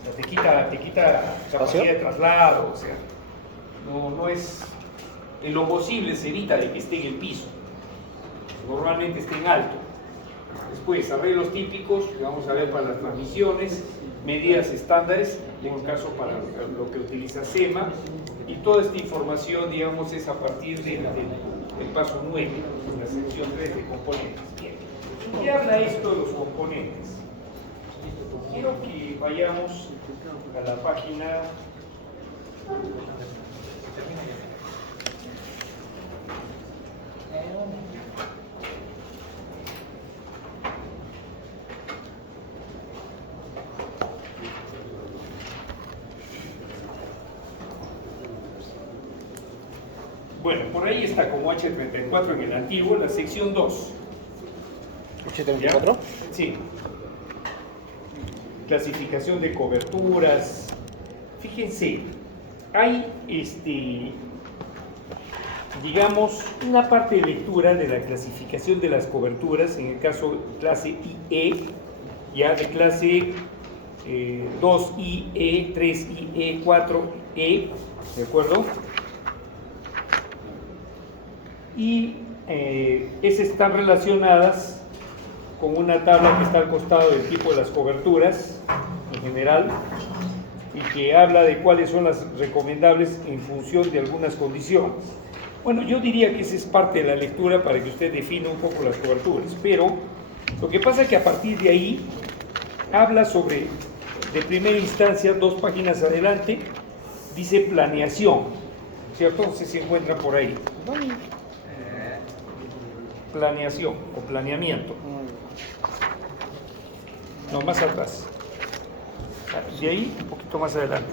O sea, te quita capacidad de traslado, o sea, no es, en lo posible se evita de que esté en el piso, normalmente esté en alto. Después, arreglos típicos que vamos a ver para las transmisiones, medidas estándares, en el caso para lo que utiliza SEMA, y toda esta información, digamos, es a partir del paso 9, la sección 3 de componentes. Bien. ¿Qué habla esto de los componentes? Quiero que vayamos a la página. Bueno, por ahí está como H34 en el antiguo, la sección 2. ¿H34? ¿Ya? Sí. Clasificación de coberturas. Fíjense, hay digamos, una parte de lectura de la clasificación de las coberturas, en el caso clase IE, ya de clase 2IE, 3IE, 4E, ¿de acuerdo? Y esas están relacionadas con una tabla que está al costado del tipo de las coberturas en general y que habla de cuáles son las recomendables en función de algunas condiciones. Bueno, yo diría que esa es parte de la lectura para que usted defina un poco las coberturas, pero lo que pasa es que a partir de ahí habla sobre, de primera instancia, 2 páginas adelante, dice planeación, ¿cierto? Entonces se encuentra por ahí. Planeación o planeamiento. No, más atrás. De ahí, un poquito más adelante.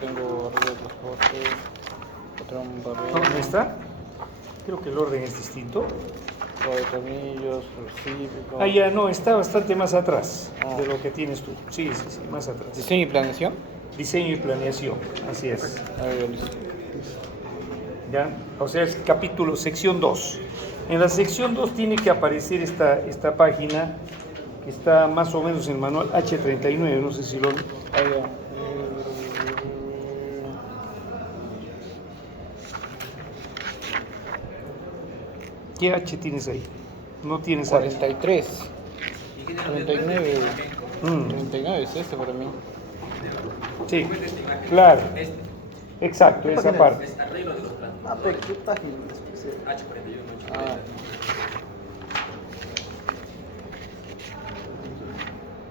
Tengo arreglo de transporte, patrón barrera, ¿Dónde está? Creo que el orden es distinto. de tornillos, recíproco. Ah, ya, no, está bastante más atrás de lo que tienes tú. Sí, más atrás. ¿Diseño y planeación? Diseño y planeación, así es. Listo. ¿Ya? O sea, es capítulo, sección 2. En la sección 2 tiene que aparecer esta página que está más o menos en el manual H39, no sé si lo... ¿Qué H tienes ahí? No tienes H. 43. 39. 39 es este para mí. Sí, claro. Exacto, esa parte. Es arreglo de los planos. Pero ¿qué página? H41, Ah.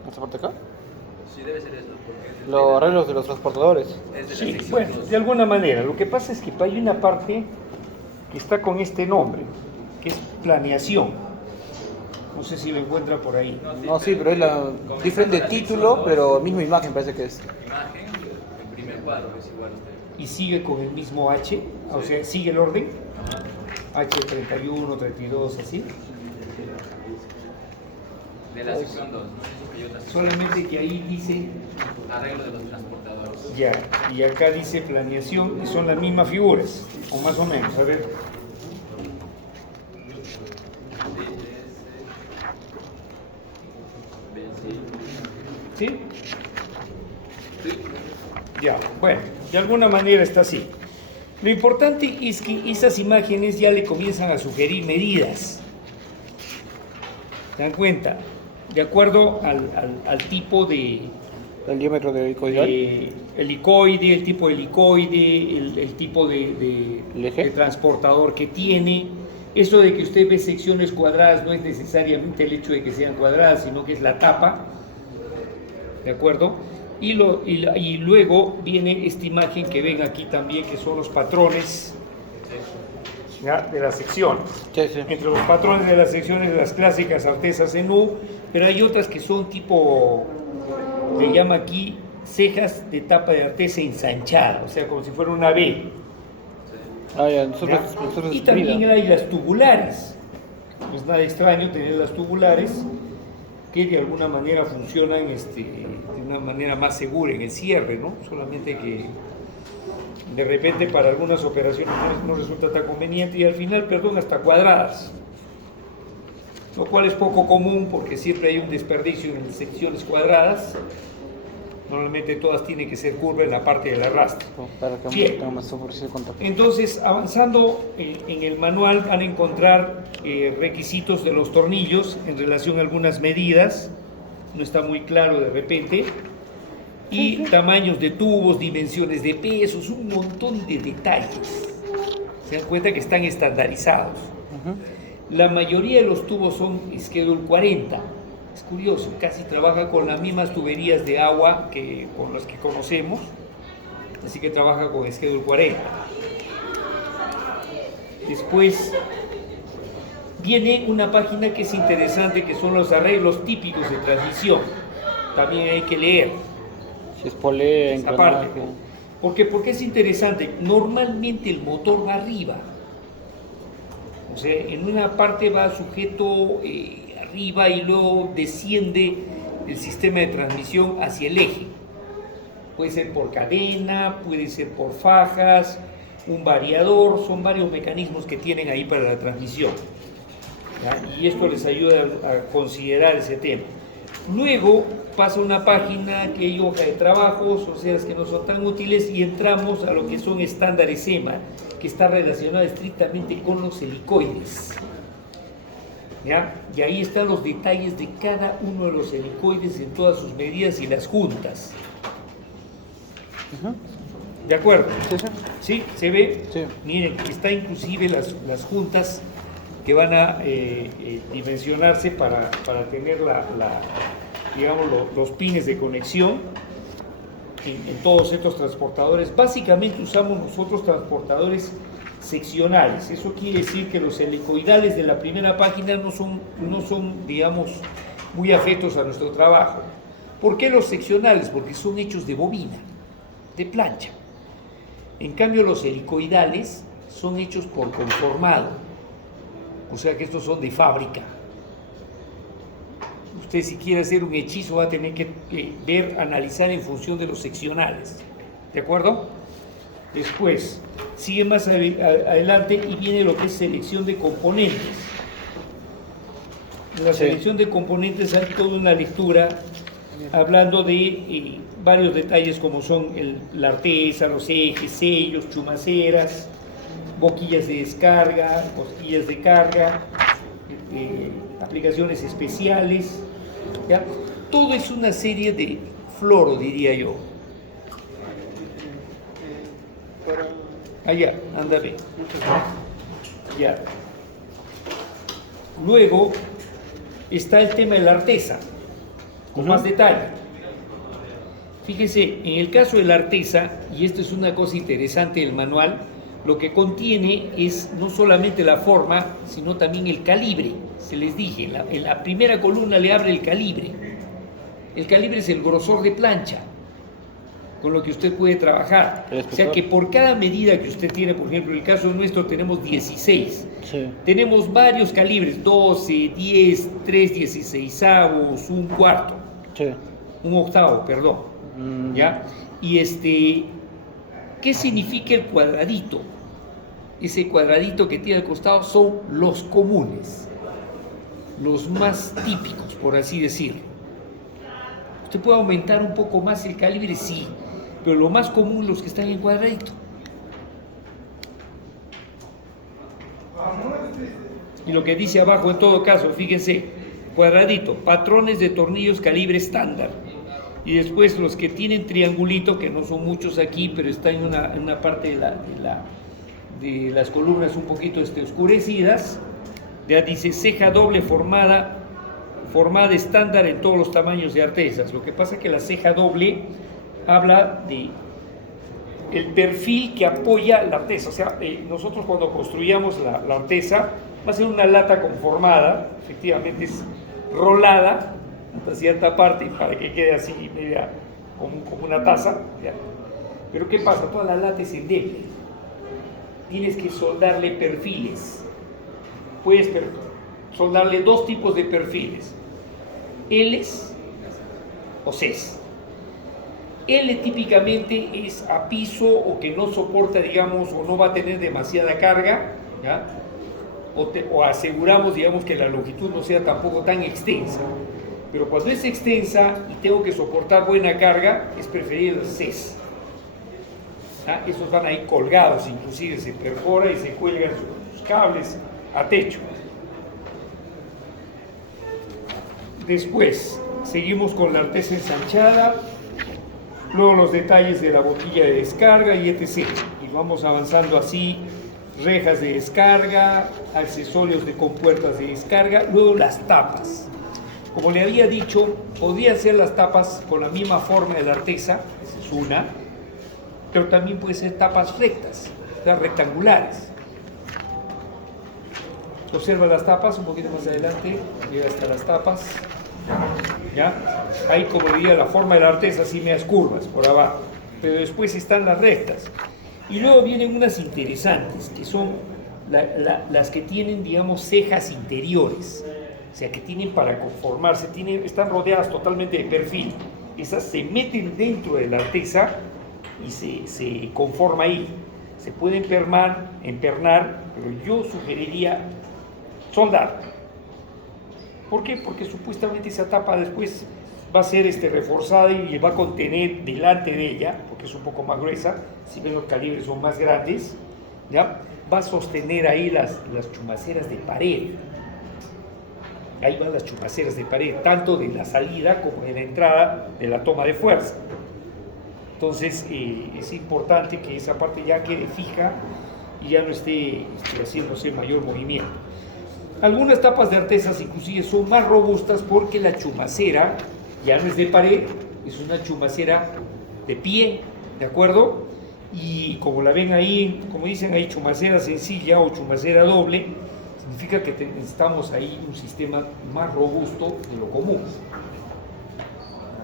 ¿Esta parte acá? Sí, debe ser eso. Porque Los arreglos de los transportadores. es de la Sí, sección bueno, 2. de alguna manera. Lo que pasa es que hay una parte que está con este nombre, que es planeación. No sé si lo encuentra por ahí. No, sí, pero es la diferente título, pero misma imagen parece que es. Imagen, el primer cuadro es igual a usted. Y sigue con el mismo H, o sea, sigue el orden. H31, 32, así. De la sección 2, no sé si hay otra sección. Solamente que ahí dice, Arreglo de los transportadores. ya, y acá dice planeación, y son las mismas figuras, o más o menos, a ver. ¿Sí? Ya, bueno, de alguna manera está así. Lo importante es que esas imágenes ya le comienzan a sugerir medidas. ¿Se dan cuenta? De acuerdo al tipo de El diámetro de helicoidal. helicoide, el tipo de helicoide, el tipo ¿El eje? de transportador que tiene. Eso de que usted ve secciones cuadradas no es necesariamente el hecho de que sean cuadradas, sino que es la tapa. ¿De acuerdo? Y luego viene esta imagen que ven aquí también, que son los patrones, ¿ya?, de las secciones. Sí, sí. Entre los patrones de las secciones de las clásicas artesas en U, pero hay otras que son tipo, le llama aquí cejas de tapa de artesa ensanchada, o sea, como si fuera una B. Ah, ya, ¿Ya? nosotros Y también hay las tubulares. No es nada extraño tener las tubulares que de alguna manera funcionan de una manera más segura en el cierre, ¿no? Solamente que de repente para algunas operaciones no resulta tan conveniente y al final, perdón, hasta cuadradas. lo cual es poco común porque siempre hay un desperdicio en secciones cuadradas. Normalmente todas tienen que ser curvas en la parte del arrastre. Para que Bien. tengamos superficie de contacto. Entonces, avanzando en el manual van a encontrar requisitos de los tornillos en relación a algunas medidas, no está muy claro de repente, y tamaños de tubos, dimensiones de pesos, un montón de detalles. Se dan cuenta que están estandarizados. La mayoría de los tubos son Schedule 40. Es curioso, casi trabaja con las mismas tuberías de agua que con las que conocemos, así que trabaja con Schedule 40. Después viene una página que es interesante, que son los arreglos típicos de transmisión. También hay que leer Si es polea, esa parte. engranaje. ¿Por qué es interesante? Normalmente el motor va arriba. O sea, en una parte va sujeto arriba y luego desciende el sistema de transmisión hacia el eje. Puede ser por cadena, puede ser por fajas, un variador, son varios mecanismos que tienen ahí para la transmisión. ¿Ya? Y esto les ayuda a considerar ese tema. Luego pasa una página que hay hoja de trabajos, o sea, que no son tan útiles, y entramos a lo que son estándares EMA, que está relacionado estrictamente con los helicoides. ¿Ya? Y ahí están los detalles de cada uno de los helicoides en todas sus medidas y las juntas. ¿De acuerdo? Sí, sí. ¿Sí? ¿Se ve? Sí. Miren, está inclusive las juntas que van a dimensionarse para tener digamos, los pines de conexión en todos estos transportadores. Básicamente usamos nosotros transportadores seccionales. Eso quiere decir que los helicoidales de la primera página no son, digamos, muy afectos a nuestro trabajo. ¿Por qué los seccionales? Porque son hechos de bobina, de plancha. En cambio, los helicoidales son hechos por conformado, o sea que estos son de fábrica. Usted, si quiere hacer un hechizo, va a tener que analizar en función de los seccionales. ¿De acuerdo? Después, sigue más adelante y viene lo que es selección de componentes. En la selección de componentes hay toda una lectura hablando de varios detalles como son la artesa, los ejes, sellos, chumaceras, boquillas de descarga, cosquillas de carga, aplicaciones especiales, ¿ya? Todo es una serie de floro, diría yo. Allá, anda bien. Ya. Luego está el tema de la artesa, con más detalle. Fíjense, en el caso de la artesa, y esto es una cosa interesante del manual, lo que contiene es no solamente la forma, sino también el calibre. Se les dije, en la primera columna le abre el calibre. El calibre es el grosor de plancha con lo que usted puede trabajar. O sea que por cada medida que usted tiene, por ejemplo, en el caso nuestro tenemos 16. Sí. Tenemos varios calibres, 12, 10, 3 16avos, un cuarto. Sí. Un octavo, perdón. ¿Ya? Y ¿qué significa el cuadradito? Ese cuadradito que tiene al costado son los comunes, los más típicos, por así decirlo. ¿Usted puede aumentar un poco más el calibre? Sí, pero lo más común los que están en cuadradito. Y lo que dice abajo, en todo caso, fíjense, cuadradito, patrones de tornillos calibre estándar. Y después los que tienen triangulito, que no son muchos aquí, pero está en una parte de las columnas un poquito oscurecidas, ya dice ceja doble formada estándar en todos los tamaños de artesas. Lo que pasa es que la ceja doble habla de el perfil que apoya la artesa. O sea, nosotros cuando construíamos la artesa, va a ser una lata conformada, efectivamente es rolada hasta cierta parte para que quede así media como una taza, ¿ya? Pero ¿qué pasa? Toda la lata es endeble. Tienes que soldarle perfiles. Puedes soldarle dos tipos de perfiles: L's o C's. L típicamente es a piso o que no soporta, digamos, o no va a tener demasiada carga, ¿ya? o aseguramos, digamos, que la longitud no sea tampoco tan extensa. Pero cuando es extensa y tengo que soportar buena carga, es preferible el CES. Esos van ahí colgados, inclusive se perfora y se cuelgan sus cables a techo. Después, seguimos con la artesa ensanchada, luego los detalles de la boquilla de descarga y etc. Y vamos avanzando así, rejas de descarga, accesorios de compuertas de descarga, luego las tapas. Como le había dicho, podría ser las tapas con la misma forma de la artesa, esa es una, pero también puede ser tapas rectas, o sea, rectangulares. Observa las tapas un poquito más adelante, llega hasta las tapas, ¿ya? Ahí, como diría, la forma de la artesa, así medias curvas por abajo, pero después están las rectas. Y luego vienen unas interesantes, que son las que tienen, digamos, cejas interiores, o sea, que tienen para conformarse, están rodeadas totalmente de perfil. Esas se meten dentro de la artesa y se conforma ahí. Se puede empernar, pero yo sugeriría soldar. ¿Por qué? Porque supuestamente esa tapa después va a ser reforzada y va a contener delante de ella, porque es un poco más gruesa, si ven los calibres son más grandes, ¿ya? Va a sostener ahí las chumaceras de pared. Ahí van las chumaceras de pared, tanto de la salida como de la entrada de la toma de fuerza. Entonces es importante que esa parte ya quede fija y ya no esté haciéndose mayor movimiento. Algunas tapas de artesas inclusive son más robustas porque la chumacera ya no es de pared, es una chumacera de pie, ¿de acuerdo? Y como la ven ahí, como dicen ahí, chumacera sencilla o chumacera doble, significa que necesitamos ahí un sistema más robusto de lo común.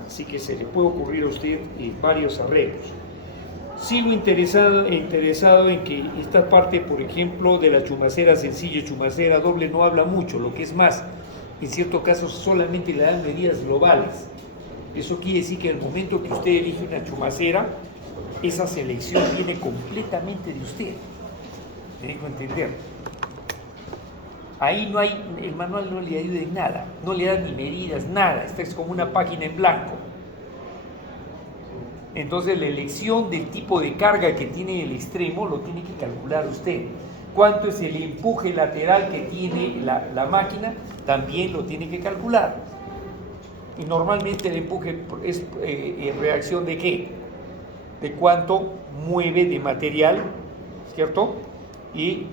Así que se le puede ocurrir a usted varios arreglos. Sigo interesado en que esta parte, por ejemplo, de la chumacera sencilla y chumacera doble no habla mucho, lo que es más, en ciertos casos solamente le dan medidas globales. Eso quiere decir que en el momento que usted elige una chumacera, esa selección viene completamente de usted. Me dejo entender. Ahí no hay, el manual no le ayuda en nada, no le da ni medidas, nada, esta es como una página en blanco. Entonces la elección del tipo de carga que tiene el extremo lo tiene que calcular usted. Cuánto es el empuje lateral que tiene la máquina, también lo tiene que calcular. Y normalmente el empuje es en reacción de ¿qué? De cuánto mueve de material, ¿cierto? Y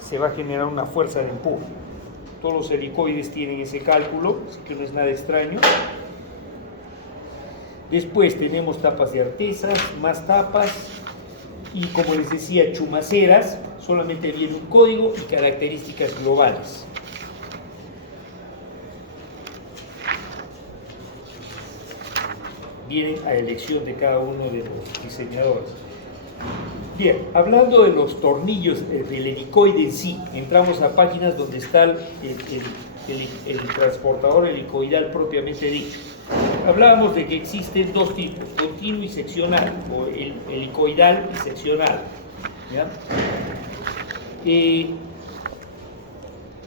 se va a generar una fuerza de empuje. Todos los helicoides tienen ese cálculo, así que no es nada extraño. Después tenemos tapas de artesas, más tapas y, como les decía, chumaceras. Solamente viene un código y características globales. Vienen a elección de cada uno de los diseñadores. Bien, hablando de los tornillos del helicoide en sí, entramos a páginas donde está el transportador helicoidal propiamente dicho. Hablábamos de que existen dos tipos, continuo y seccional, o el helicoidal y seccional. ¿Ya?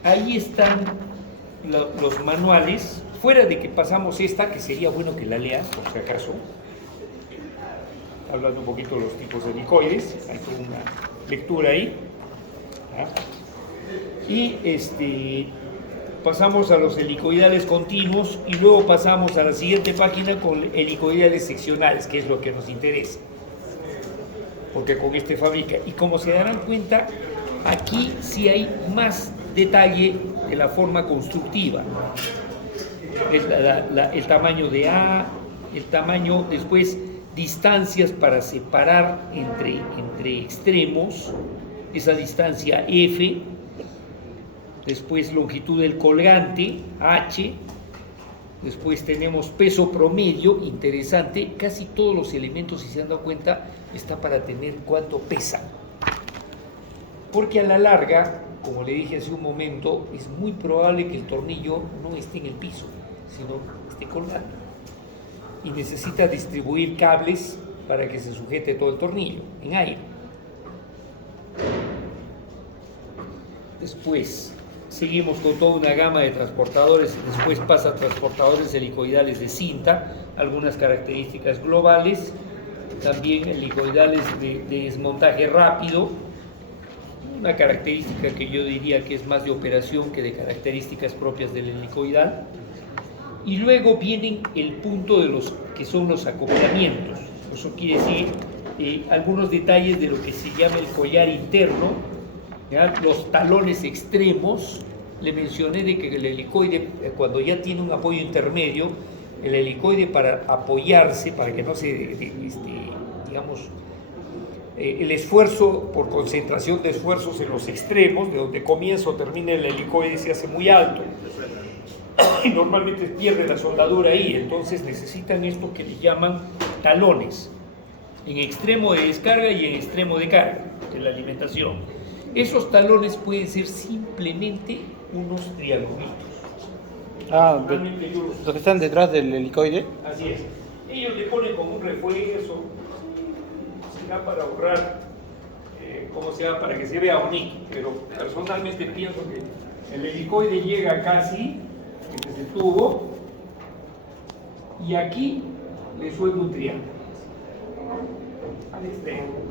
Ahí están los manuales, fuera de que pasamos esta, que sería bueno que la lean, por si acaso, hablando un poquito de los tipos de helicoides, hay toda una lectura ahí. ¿Ya? Y pasamos a los helicoidales continuos y luego pasamos a la siguiente página con helicoidales seccionales, que es lo que nos interesa, porque con este fabrica. Y como se darán cuenta, aquí sí hay más detalle de la forma constructiva. El tamaño de A, el tamaño, después distancias para separar entre extremos, esa distancia F, después longitud del colgante, H, después tenemos peso promedio, interesante, casi todos los elementos, si se han dado cuenta, está para tener cuánto pesa. Porque a la larga, como le dije hace un momento, es muy probable que el tornillo no esté en el piso, sino esté colgando. Y necesita distribuir cables para que se sujete todo el tornillo en aire. Después seguimos con toda una gama de transportadores, después pasa a transportadores helicoidales de cinta, algunas características globales, también helicoidales de desmontaje rápido, una característica que yo diría que es más de operación que de características propias del helicoidal. Y luego viene el punto de los que son los acoplamientos. Eso quiere decir algunos detalles de lo que se llama el collar interno, ¿ya? Los talones extremos. Le mencioné de que el helicoide, cuando ya tiene un apoyo intermedio, el helicoide para apoyarse, para que no se, digamos, el esfuerzo por concentración de esfuerzos en los extremos, de donde comienza o termina el helicoide, se hace muy alto. Y normalmente pierde la soldadura ahí, entonces necesitan esto que le llaman talones, en extremo de descarga y en extremo de carga, de la alimentación. Esos talones pueden ser simplemente unos triangulitos. Los que están detrás del helicoide. Así es. Ellos le ponen como un refuerzo, será para ahorrar, para que se vea bonito, pero personalmente pienso que el helicoide llega casi, este es el tubo, y aquí le suelto un triángulo al extremo.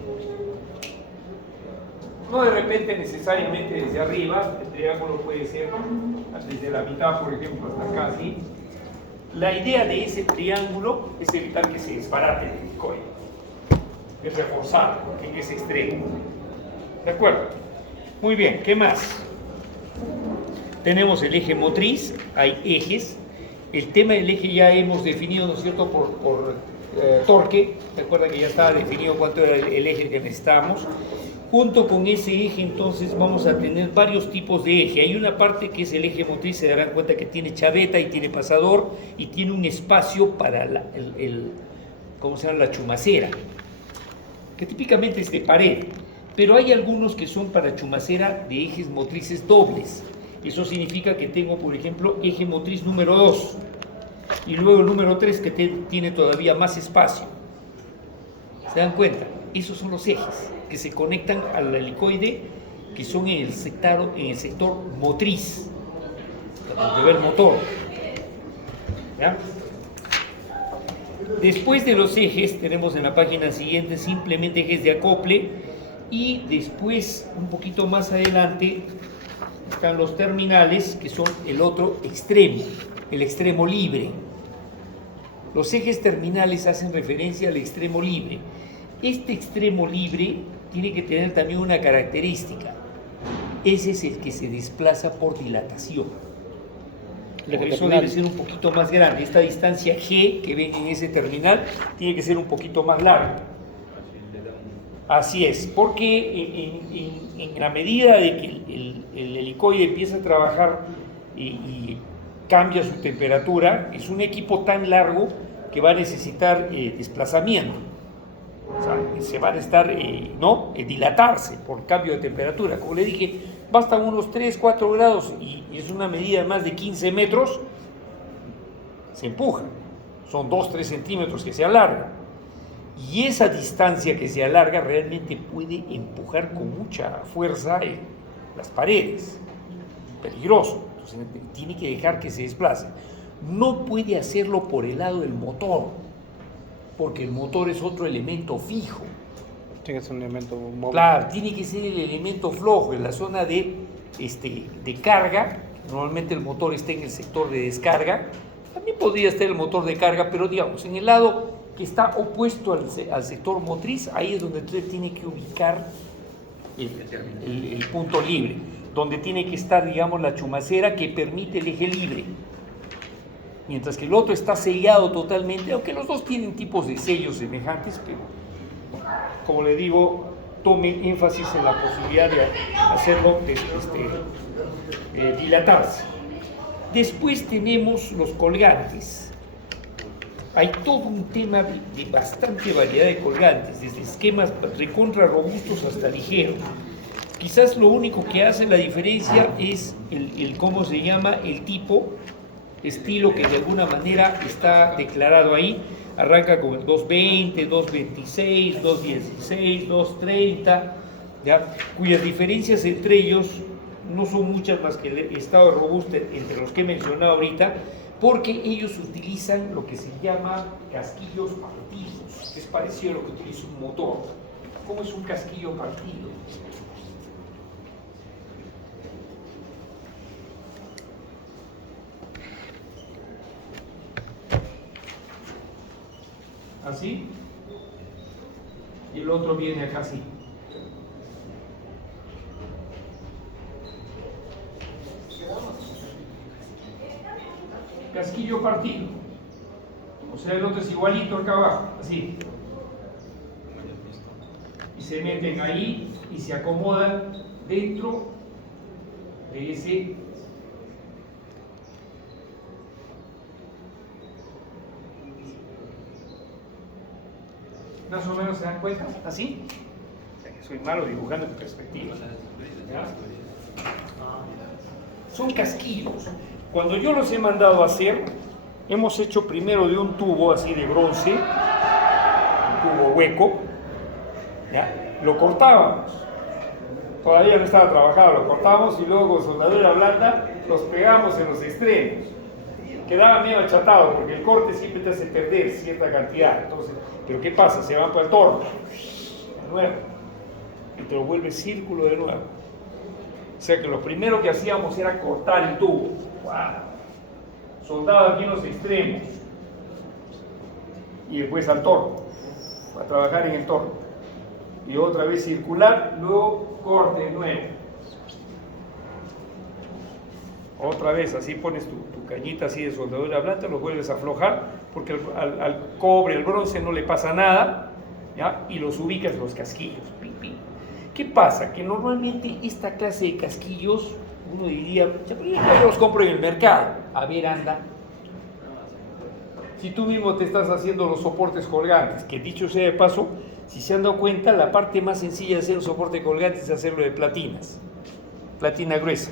No de repente necesariamente desde arriba, el triángulo puede ser desde la mitad, por ejemplo, hasta acá, ¿sí? La idea de ese triángulo es evitar que se desbarate el helicoide, es reforzar en ese extremo. ¿De acuerdo? Muy bien, ¿qué más? Tenemos el eje motriz, hay ejes. El tema del eje ya hemos definido, ¿no es cierto?, por torque. Recuerda que ya estaba definido cuánto era el eje que necesitábamos. Junto con ese eje, entonces, vamos a tener varios tipos de eje. Hay una parte que es el eje motriz, se darán cuenta que tiene chaveta y tiene pasador y tiene un espacio para ¿cómo se llama?, la chumacera, que típicamente es de pared. Pero hay algunos que son para chumacera de ejes motrices dobles. Eso significa que tengo, por ejemplo, eje motriz número 2 y luego el número 3 que tiene todavía más espacio. ¿Se dan cuenta? Esos son los ejes que se conectan al helicoide, que son en el sector motriz, donde ve el motor. ¿Ya? Después de los ejes tenemos en la página siguiente simplemente ejes de acople, y después, un poquito más adelante, están los terminales, que son el otro extremo, el extremo libre. Los ejes terminales hacen referencia al extremo libre. Este extremo libre tiene que tener también una característica. Ese es el que se desplaza por dilatación. Por eso debe ser un poquito más grande. Esta distancia G que ven en ese terminal tiene que ser un poquito más larga. Así es, porque en la medida de que el helicoide empieza a trabajar y cambia su temperatura, es un equipo tan largo que va a necesitar desplazamiento. O sea, se van a estar, dilatarse por cambio de temperatura. Como le dije, bastan unos 3-4 grados y es una medida de más de 15 metros, se empuja. Son 2-3 centímetros que se alargan. Y esa distancia que se alarga realmente puede empujar con mucha fuerza las paredes. Peligroso. Entonces tiene que dejar que se desplace. No puede hacerlo por el lado del motor, porque el motor es otro elemento fijo. Tiene que ser un elemento móvil. Claro, tiene que ser el elemento flojo en la zona de carga. Normalmente el motor está en el sector de descarga. También podría estar el motor de carga, pero digamos, en el lado que está opuesto al sector motriz, ahí es donde usted tiene que ubicar el punto libre, donde tiene que estar, digamos, la chumacera que permite el eje libre, mientras que el otro está sellado totalmente, aunque los dos tienen tipos de sellos semejantes, pero como le digo, tome énfasis en la posibilidad de hacerlo dilatarse. Después tenemos los colgantes. Hay todo un tema de bastante variedad de colgantes, desde esquemas recontra robustos hasta ligeros. Quizás lo único que hace la diferencia es cómo se llama, el tipo, estilo que de alguna manera está declarado ahí. Arranca con el 220, 226, 216, 230, ¿ya? Cuyas diferencias entre ellos no son muchas más que el estado de robusta entre los que he mencionado ahorita, porque ellos utilizan lo que se llama casquillos partidos, que es parecido a lo que utiliza un motor. ¿Cómo es un casquillo partido? Así, y el otro viene acá así. Casquillo partido, o sea, el otro es igualito acá abajo, así, y se meten ahí y se acomodan dentro de ese más o menos. ¿Se dan cuenta? ¿Así? Soy malo dibujando en perspectiva. ¿Ya? Son casquillos. Cuando yo los he mandado a hacer, hemos hecho primero de un tubo así de bronce, un tubo hueco, ¿ya? Lo cortábamos, todavía no estaba trabajado, lo cortábamos y luego con soldadura blanda los pegamos en los extremos. Quedaba medio achatado porque el corte siempre te hace perder cierta cantidad. Entonces, ¿pero qué pasa? Se van para el torno, de nuevo, y te lo vuelve círculo de nuevo. O sea que lo primero que hacíamos era cortar el tubo. ¡Wow! Soldado aquí en los extremos. Y después al torno, a trabajar en el torno. Y otra vez circular, luego corte de nuevo. Otra vez, así pones tu cañita así de soldadura blanda, lo vuelves a aflojar, porque al cobre, al bronce no le pasa nada, ¿ya? Y los ubicas en los casquillos. Pim, pim. ¿Qué pasa? Que normalmente esta clase de casquillos, uno diría, yo los compro en el mercado. A ver, anda. Si tú mismo te estás haciendo los soportes colgantes, que dicho sea de paso, si se han dado cuenta, la parte más sencilla de hacer un soporte colgante es hacerlo de platinas, platina gruesa.